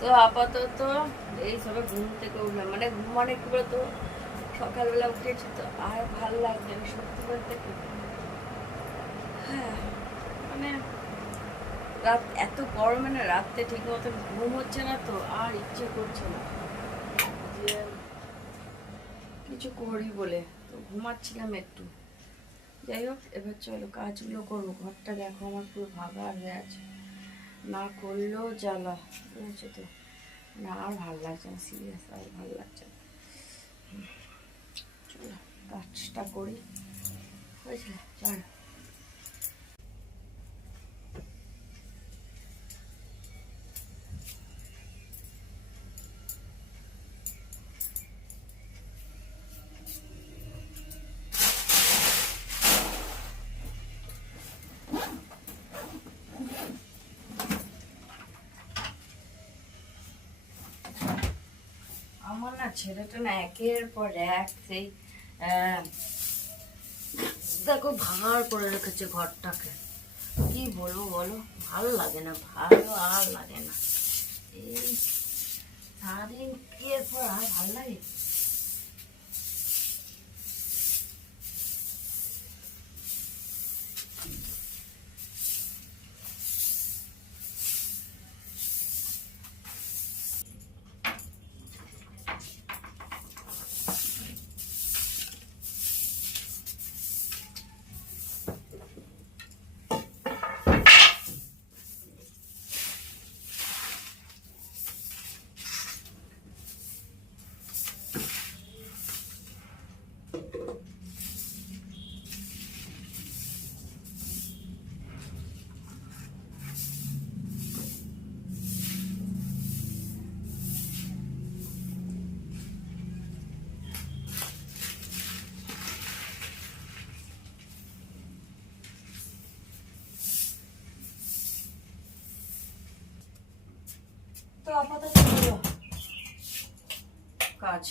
তো আপাতত এই সবে ঘুম থেকে উঠলাম, মানে ঘুম অনেক করে তো সকালবেলা উঠেছি তো আর ভালো লাগছে না সত্যি বলতে কি। হ্যাঁ মানে রাত এত গরমে না, রাত্রে ঠিক মতো ঘুম হচ্ছে না, তো আর ইচ্ছে করছে না যে কিছু করি বলে, তো ঘুমাচ্ছিলাম একটু। যাই হোক, এবার চলো কাজগুলো করবো। ঘরটা দেখো আমার পুরো ভাগা হয়ে আছে, না করলেও জ্বালা, বুঝেছো তো। না আর ভালো লাগছে না, সিরিয়াস আর ভালো লাগছে না। চলো কাজটা করি, হয়েছে চলো। আমার না ছেলেটা না একের পর এক সেই দেখো ভার করে রেখেছে ঘরটাকে। কি বলবো বলো, ভালো লাগে না, ভালো আর লাগে না। এই সারাদিন কি এরপর আর ভালো লাগে। তো আপাতত কাজ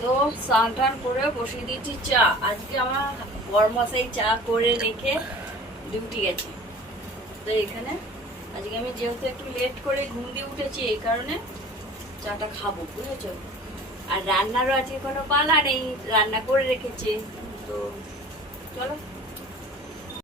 তো স্নান টান করে বসিয়ে দিয়েছি চা। আজকে আমার বরমশাই চা করে রেখে ডিউটি গেছে, তো এখানে আজকে আমি যেহেতু একটু লেট করে ঘুম দিয়ে উঠেছি, এই কারণে চাটা খাবো, বুঝেছো। আর রান্নারও আজকে কোনো পালা নেই, রান্না করে রেখেছে। তো চলো